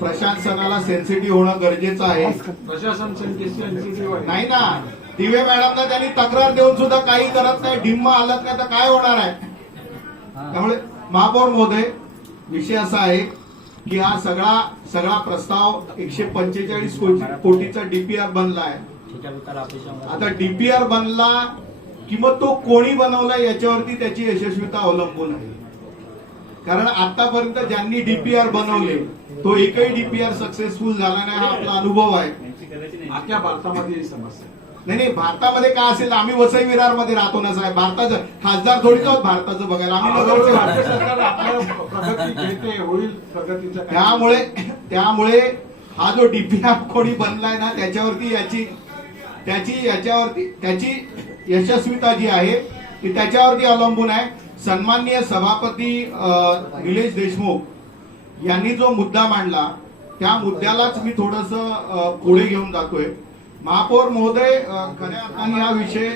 प्रशासनाला सेन्सिटिव्ह होणं गरजेचं आहे. प्रशासन सेन्सिटिव्ह नाही ना, दिवे मॅडमना त्यांनी तक्रार देऊन सुद्धा काही करत नाही, डिम्मा हलत नाही, तर काय होणार आहे. त्यामुळे महापौर महोदय, विषय असा आहे की हा सगळा प्रस्ताव 145 कोटीचा डीपीआर बनला आहे. आता डीपीआर बनला की मग तो कोणी बनवला याच्यावरती त्याची यशस्वीता अवलंबून आहे. कारण आतापर्यंत ज्यांनी डीपीआर बनवले तो एकही डीपीआर सक्सेसफुल झाला नाही, हा आपला अनुभव आहे. अख्ख्या भारतामध्ये समस्या नाही, भारतामध्ये काय असेल, आम्ही वसई विरारमध्ये राहतो ना साहेब, भारताचं खासदार थोडीच आहोत भारताचं बघायला, आम्ही राज्य सरकार आपल्या प्रगती घेते, होईल प्रगतीचं. त्यामुळे हा जो डीपीआर कोणी बनलाय ना त्याची यशस्वीता जी आहे ती त्याच्यावरती अवलंबून आहे. सन्माननीय सभापती निलेश देशमुख यांनी जो मुद्दा मांडला त्या मुद्द्यालाच मी थोडस पुढे घेऊन जातोय. महापौर महोदय, खऱ्या अर्थाने हा विषय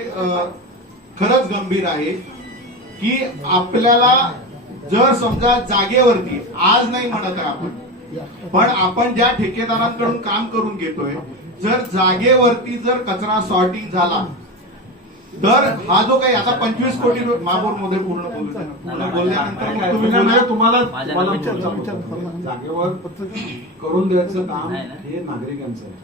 खरंच गंभीर आहे की आपल्याला जर समजा जागेवरती, आज नाही म्हणत आहे आपण, पण आपण ज्या ठेकेदारांकडून काम करून घेतोय, जर जागेवरती जर कचरा सॉर्टिंग झाला तर हा जो काही आता 25 कोटी महापौर मध्ये पूर्ण बोलल्यानंतर तुम्हाला जागेवर करून द्यायचं काम हे नागरिकांचं आहे.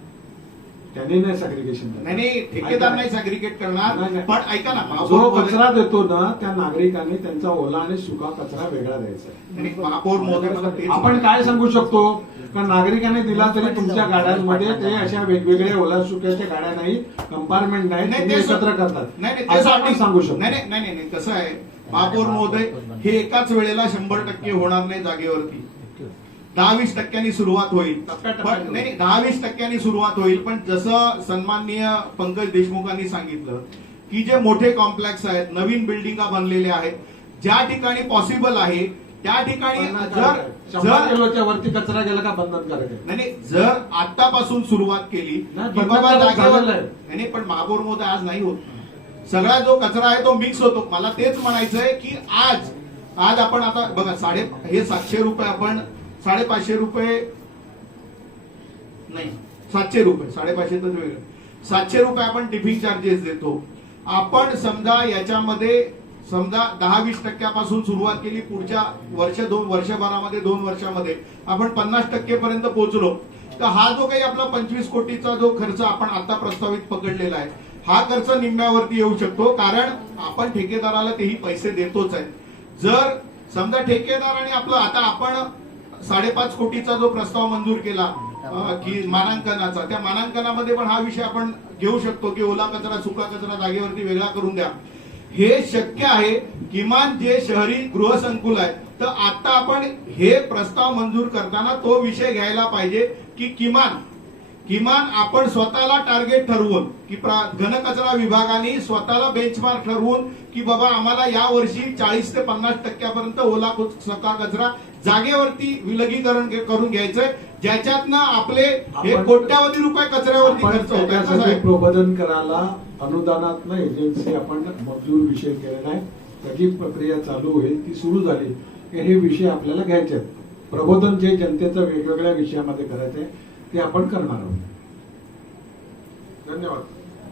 त्यांनी नाही सॅग्रिगेशन, नाही ठेकेदार नाही सॅग्रिगेट करणार. पण ऐका ना, जो कचरा देतो ना त्या नागरिकांनी त्यांचा ओला आणि सुका कचरा वेगळा द्यायचा. महापौर महोदय, आपण काय सांगू शकतो का नागरिकांनी दिला तरी तुमच्या गाड्यांमध्ये ते अशा वेगवेगळ्या ओला सुक्याच्या गाड्या नाही, कंपार्टमेंट नाही, ते एकत्र करतात, असं आपण सांगू शकतो. नाही, कसं आहे महापौर महोदय, हे एकाच वेळेला 100% होणार नाही. जागेवरती 10-20% सुरुवात होईल, पण नाही 10-20% सुरुवात होईल. पण जसं सन्माननीय पंकज देशमुखांनी सांगितलं की जे मोठे कॉम्प्लेक्स आहेत, नवीन बिल्डिंगा बनलेल्या आहेत, ज्या ठिकाणी पॉसिबल आहे त्या ठिकाणी जर वरती कचरा गेला का बंधन करायचं नाही, जर आतापासून सुरुवात केली की बाबा नाही, पण महापौर महोदय आज नाही होत. सगळा जो कचरा आहे तो मिक्स होतो. मला तेच म्हणायचंय की आज आपण आता बघा, 700 रुपये आपण 550 रुपये नाही 700 रुपये, 550 तर वेगळं, 700 रुपये आपण टिफिन चार्जेस देतो. आपण समजा याच्यामध्ये 10-20% पासून सुरुवात केली, पुढच्या वर्षभरामध्ये 2 वर्षामध्ये आपण 50% पर्यंत पोहोचलो, तर हा जो काही आपला 25 कोटीचा जो खर्च आपण आता प्रस्तावित पकडलेला आहे, हा खर्च निम्म्यावरती येऊ शकतो. कारण आपण ठेकेदाराला तेही पैसे देतोच आहे. जर समजा ठेकेदाराने आपलं, आता आपण 5.5 कोटीचा जो प्रस्ताव मंजूर केला की मानांकनाचा, त्या मानांकनामध्ये पण हा विषय आपण घेऊ शकतो की ओला कचरा सुका कचरा जागेवरती वेगळा करून द्या. हे शक्य आहे. किमान जे शहरी गृहसंकुल आहे, तर आता आपण हे प्रस्ताव मंजूर करताना तो विषय घ्यायला पाहिजे की किमान आपण स्वतःला टार्गेट ठरवून की घनकचरा विभागाने स्वतःला बेंचमार्क ठरवून की बाबा आम्हाला या वर्षी 40 ते 50% ओला सुका कचरा जागेवरती विलगीकरण करून घ्यायचंय, ज्याच्यातनं आपले हे कोट्यावधी रुपये कचऱ्यावरती खर्च होतात. प्रबोधन करायला अनुदानात एजन्सी आपण मंजूर विषय केलेला आहे, त्याची प्रक्रिया चालू होईल, ती सुरू झाली की हे विषय आपल्याला घ्यायचे आहेत. प्रबोधन जे जनतेचं वेगवेगळ्या विषयामध्ये करायचंय ते आपण करणार आहोत. धन्यवाद.